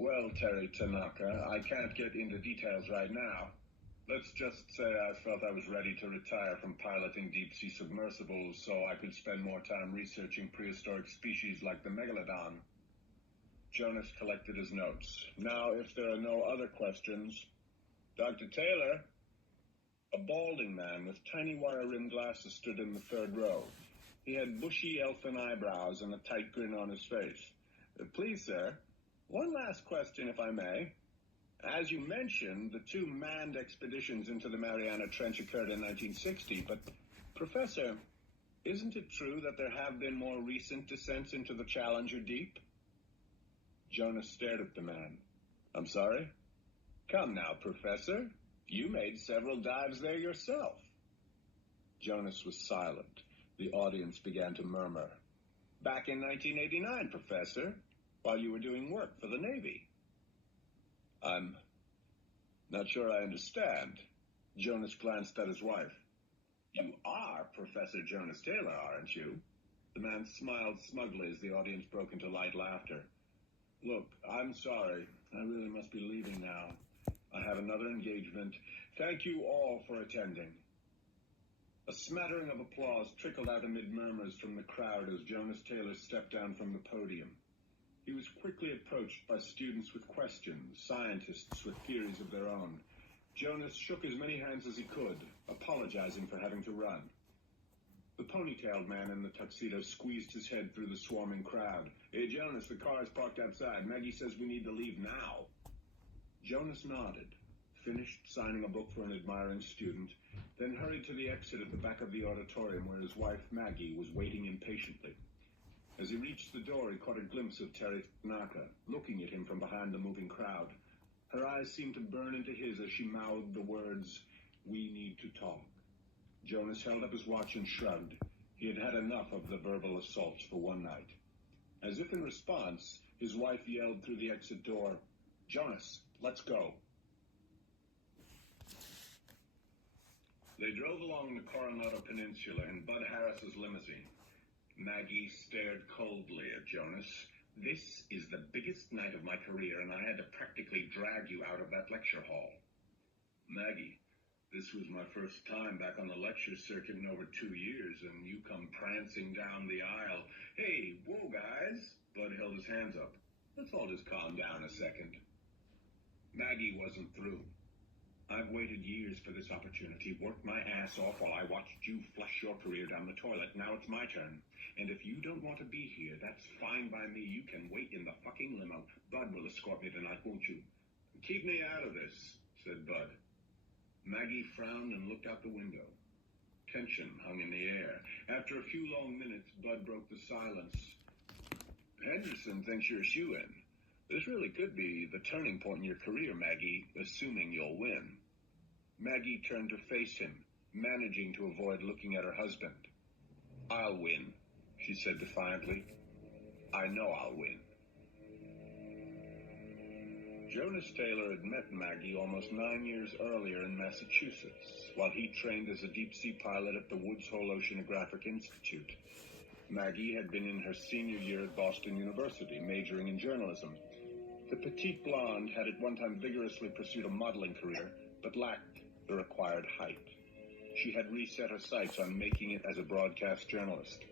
Well, Terry Tanaka, I can't get into details right now. Let's just say I felt I was ready to retire from piloting deep-sea submersibles so I could spend more time researching prehistoric species like the megalodon. Jonas collected his notes. Now, if there are no other questions, Dr. Taylor? A balding man with tiny wire-rimmed glasses stood in the third row. He had bushy elfin eyebrows and a tight grin on his face. Please, sir, one last question, if I may. As you mentioned, the two manned expeditions into the Mariana Trench occurred in 1960, but, Professor, isn't it true that there have been more recent descents into the Challenger Deep? Jonas stared at the man. I'm sorry? Come now, Professor. You made several dives there yourself. Jonas was silent. The audience began to murmur. Back in 1989, Professor, while you were doing work for the Navy. I'm not sure I understand. Jonas glanced at his wife. You are Professor Jonas Taylor, aren't you? The man smiled smugly as the audience broke into light laughter. Look, I'm sorry. I really must be leaving now. I have another engagement. Thank you all for attending. A smattering of applause trickled out amid murmurs from the crowd as Jonas Taylor stepped down from the podium. He was quickly approached by students with questions, scientists with theories of their own. Jonas shook as many hands as he could, apologizing for having to run. The ponytailed man in the tuxedo squeezed his head through the swarming crowd. Hey, Jonas, the car is parked outside. Maggie says we need to leave now. Jonas nodded, finished signing a book for an admiring student, then hurried to the exit at the back of the auditorium where his wife, Maggie, was waiting impatiently. As he reached the door, he caught a glimpse of Terry Tanaka, looking at him from behind the moving crowd. Her eyes seemed to burn into his as she mouthed the words, "We need to talk." Jonas held up his watch and shrugged. He had had enough of the verbal assaults for one night. As if in response, his wife yelled through the exit door, "Jonas, let's go." They drove along the Coronado Peninsula in Bud Harris's limousine. Maggie stared coldly at Jonas. This is the biggest night of my career, and I had to practically drag you out of that lecture hall. Maggie, this was my first time back on the lecture circuit in over 2 years, and you come prancing down the aisle. Hey, whoa, guys. Bud held his hands up. Let's all just calm down a second. Maggie wasn't through. I've waited years for this opportunity, worked my ass off while I watched you flush your career down the toilet. Now it's my turn. And if you don't want to be here, that's fine by me. You can wait in the fucking limo. Bud will escort me tonight, won't you? Keep me out of this, said Bud. Maggie frowned and looked out the window. Tension hung in the air. After a few long minutes, Bud broke the silence. Henderson thinks you're a shoo-in. This really could be the turning point in your career, Maggie, assuming you'll win. Maggie turned to face him, managing to avoid looking at her husband. I'll win, she said defiantly. I know I'll win. Jonas Taylor had met Maggie almost 9 years earlier in Massachusetts, while he trained as a deep-sea pilot at the Woods Hole Oceanographic Institute. Maggie had been in her senior year at Boston University, majoring in journalism. The petite blonde had at one time vigorously pursued a modeling career, but lacked the required height. She had reset her sights on making it as a broadcast journalist.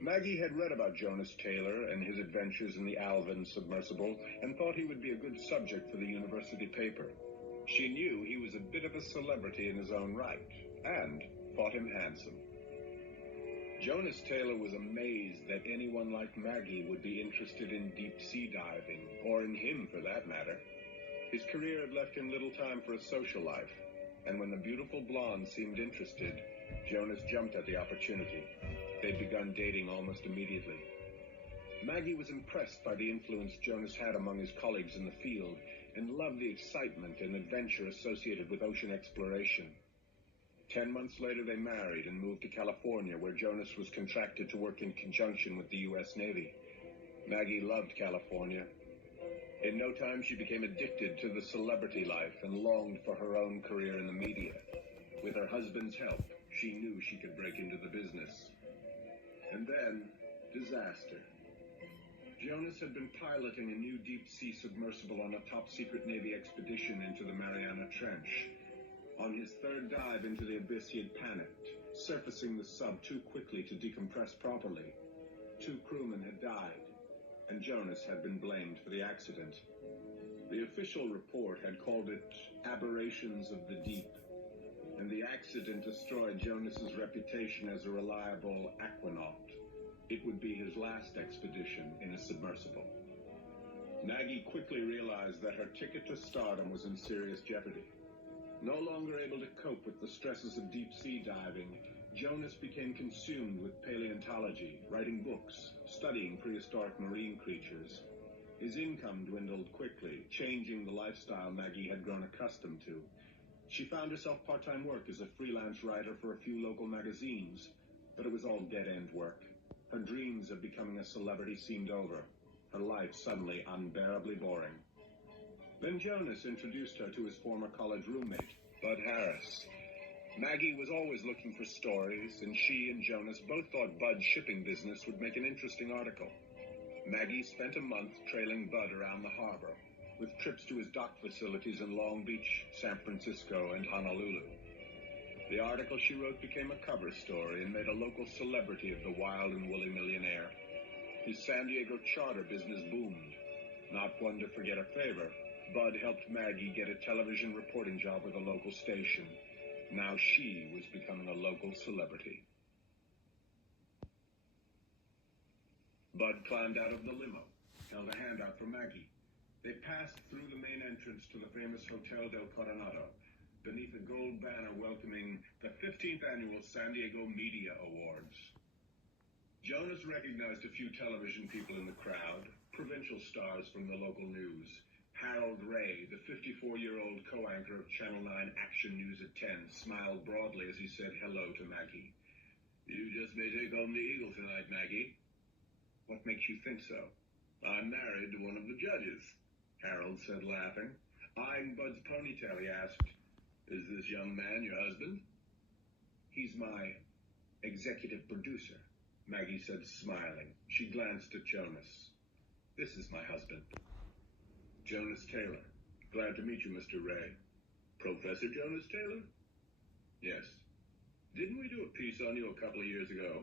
Maggie had read about Jonas Taylor and his adventures in the Alvin submersible and thought he would be a good subject for the university paper. She knew he was a bit of a celebrity in his own right, and thought him handsome. Jonas Taylor was amazed that anyone like Maggie would be interested in deep-sea diving, or in him for that matter. His career had left him little time for a social life, and when the beautiful blonde seemed interested, Jonas jumped at the opportunity. They'd begun dating almost immediately. Maggie was impressed by the influence Jonas had among his colleagues in the field, and loved the excitement and adventure associated with ocean exploration. 10 months later, they married and moved to California, where Jonas was contracted to work in conjunction with the U.S. Navy. Maggie loved California. In no time, she became addicted to the celebrity life and longed for her own career in the media. With her husband's help, she knew she could break into the business. And then, disaster. Jonas had been piloting a new deep-sea submersible on a top-secret Navy expedition into the Mariana Trench. On his third dive into the abyss, he had panicked, surfacing the sub too quickly to decompress properly. 2 crewmen had died, and Jonas had been blamed for the accident. The official report had called it aberrations of the deep, and the accident destroyed Jonas's reputation as a reliable aquanaut. It would be his last expedition in a submersible. Maggie quickly realized that her ticket to stardom was in serious jeopardy. No longer able to cope with the stresses of deep-sea diving, Jonas became consumed with paleontology, writing books, studying prehistoric marine creatures. His income dwindled quickly, changing the lifestyle Maggie had grown accustomed to. She found herself part-time work as a freelance writer for a few local magazines, but it was all dead-end work. Her dreams of becoming a celebrity seemed over, her life suddenly unbearably boring. Then Jonas introduced her to his former college roommate, Bud Harris. Maggie was always looking for stories, and she and Jonas both thought Bud's shipping business would make an interesting article. Maggie spent a month trailing Bud around the harbor, with trips to his dock facilities in Long Beach, San Francisco, and Honolulu. The article she wrote became a cover story and made a local celebrity of the wild and woolly millionaire. His San Diego charter business boomed. Not one to forget a favor, Bud helped Maggie get a television reporting job with a local station. Now she was becoming a local celebrity. Bud climbed out of the limo, held a hand out for Maggie. They passed through the main entrance to the famous Hotel del Coronado, beneath a gold banner welcoming the 15th annual San Diego Media Awards. Jonas recognized a few television people in the crowd, provincial stars from the local news. Harold Ray, the 54-year-old co-anchor of Channel 9 Action News at 10, smiled broadly as he said hello to Maggie. "You just may take home the Eagle tonight, Maggie." "What makes you think so?" "I'm married to one of the judges," Harold said, laughing. Eyeing Bud's ponytail, he asked, "Is this young man your husband?" "He's my executive producer," Maggie said, smiling. She glanced at Jonas. "This is my husband." "Jonas Taylor. Glad to meet you, Mr. Ray." "Professor Jonas Taylor?" "Yes. Didn't we do a piece on you a couple of years ago?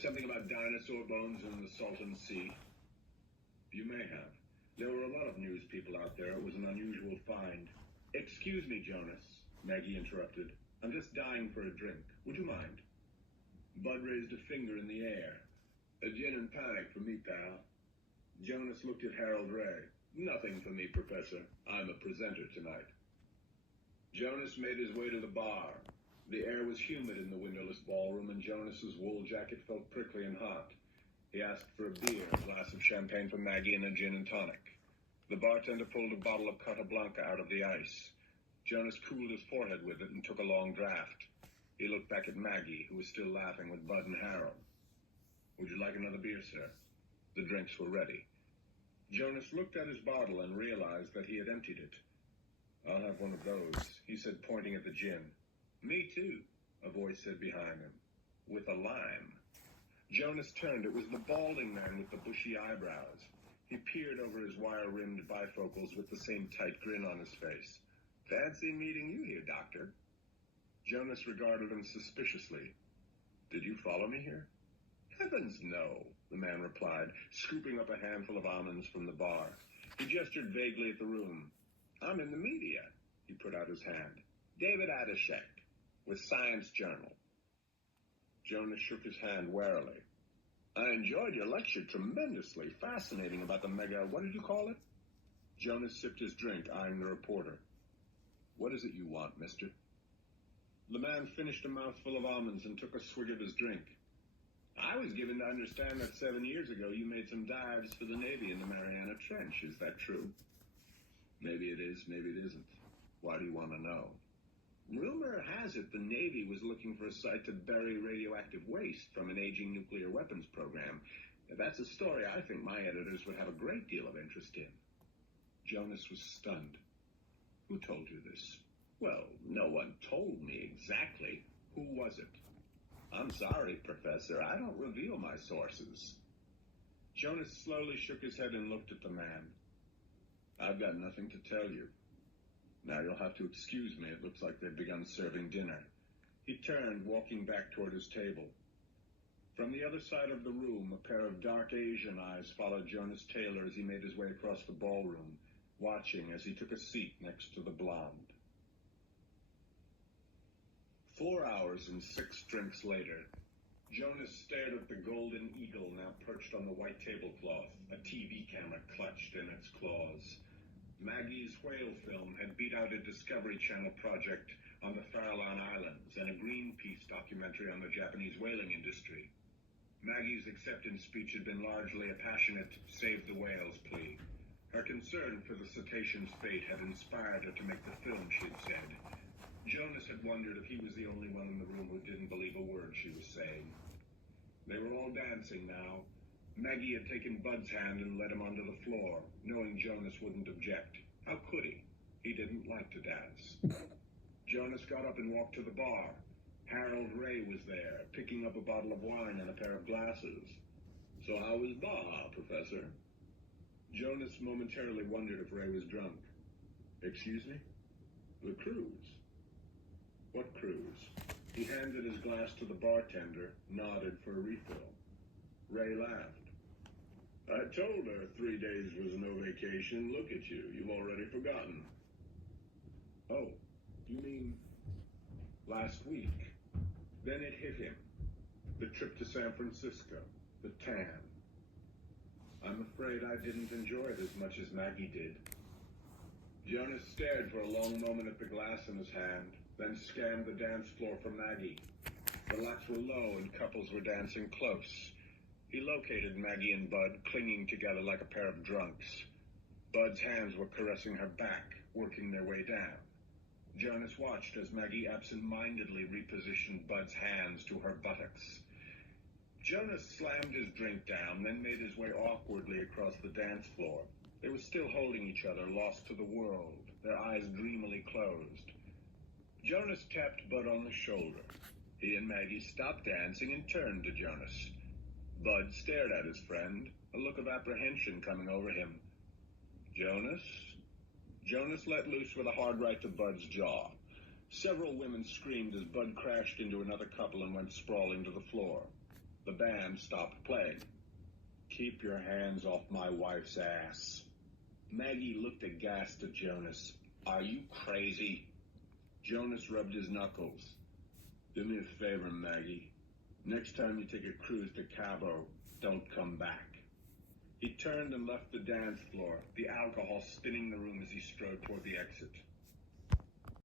Something about dinosaur bones in the Salton Sea?" "You may have. There were a lot of news people out there. It was an unusual find." "Excuse me, Jonas," Maggie interrupted. "I'm just dying for a drink. Would you mind?" Bud raised a finger in the air. "A gin and tonic for me, pal." Jonas looked at Harold Ray. "Nothing for me, Professor. I'm a presenter tonight." Jonas made his way to the bar. The air was humid in the windowless ballroom, and Jonas's wool jacket felt prickly and hot. He asked for a beer, a glass of champagne for Maggie, and a gin and tonic. The bartender pulled a bottle of Carta Blanca out of the ice. Jonas cooled his forehead with it and took a long draft. He looked back at Maggie, who was still laughing with Bud and Harold. "Would you like another beer, sir?" The drinks were ready. Jonas looked at his bottle and realized that he had emptied it. "I'll have one of those," he said, pointing at the gin. "Me too," a voice said behind him. "With a lime." Jonas turned. It was the balding man with the bushy eyebrows. He peered over his wire-rimmed bifocals with the same tight grin on his face. "Fancy meeting you here, Doctor." Jonas regarded him suspiciously. "Did you follow me here?" "Heavens, no," the man replied, scooping up a handful of almonds from the bar. He gestured vaguely at the room. "I'm in the media." He put out his hand. "David Adeshek, with Science Journal." Jonas shook his hand warily. "I enjoyed your lecture tremendously. Fascinating about the mega... What did you call it?" Jonas sipped his drink, eyeing the reporter. "What is it you want, mister?" The man finished a mouthful of almonds and took a swig of his drink. "I was given to understand that 7 years ago you made some dives for the Navy in the Mariana Trench. Is that true?" "Maybe it is, maybe it isn't. Why do you want to know?" "Rumor has it the Navy was looking for a site to bury radioactive waste from an aging nuclear weapons program. That's a story I think my editors would have a great deal of interest in." Jonas was stunned. "Who told you this?" "Well, no one told me exactly. Who was it?" "I'm sorry, Professor. I don't reveal my sources." Jonas slowly shook his head and looked at the man. I've got nothing to tell you. Now you'll have to excuse me. It looks like they've begun serving dinner. He turned, walking back toward his table. From the other side of the room, a pair of dark Asian eyes followed Jonas Taylor as he made his way across the ballroom, watching as he took a seat next to the blonde. 4 hours and 6 drinks later, Jonas stared at the golden eagle now perched on the white tablecloth, a TV camera clutched in its claws. Maggie's whale film had beat out a Discovery Channel project on the Farallon Islands and a Greenpeace documentary on the Japanese whaling industry. Maggie's acceptance speech had been largely a passionate save the whales plea. Her concern for the cetacean's fate had inspired her to make the film, she'd said. Jonas had wondered if he was the only one in the room who didn't believe a word she was saying. They were all dancing now. Maggie had taken Bud's hand and led him onto the floor, knowing Jonas wouldn't object. How could he? He didn't like to dance. Jonas got up and walked to the bar. Harold Ray was there, picking up a bottle of wine and a pair of glasses. So how was Baja, Professor? Jonas momentarily wondered if Ray was drunk. Excuse me? The cruise. What cruise? He handed his glass to the bartender, nodded for a refill. Ray laughed. I told her 3 days was no vacation. Look at you. You've already forgotten. Oh, you mean last week? Then it hit him. The trip to San Francisco. The tan. I'm afraid I didn't enjoy it as much as Maggie did. Jonas stared for a long moment at the glass in his hand, then scanned the dance floor for Maggie. The lights were low and couples were dancing close. He located Maggie and Bud clinging together like a pair of drunks. Bud's hands were caressing her back, working their way down. Jonas watched as Maggie absent-mindedly repositioned Bud's hands to her buttocks. Jonas slammed his drink down, then made his way awkwardly across the dance floor. They were still holding each other, lost to the world, their eyes dreamily closed. Jonas tapped Bud on the shoulder. He and Maggie stopped dancing and turned to Jonas. Bud stared at his friend, a look of apprehension coming over him. Jonas? Jonas let loose with a hard right to Bud's jaw. Several women screamed as Bud crashed into another couple and went sprawling to the floor. The band stopped playing. Keep your hands off my wife's ass. Maggie looked aghast at Jonas. Are you crazy? Jonas rubbed his knuckles. Do me a favor, Maggie. Next time you take a cruise to Cabo, don't come back. He turned and left the dance floor, the alcohol spinning the room as he strode toward the exit.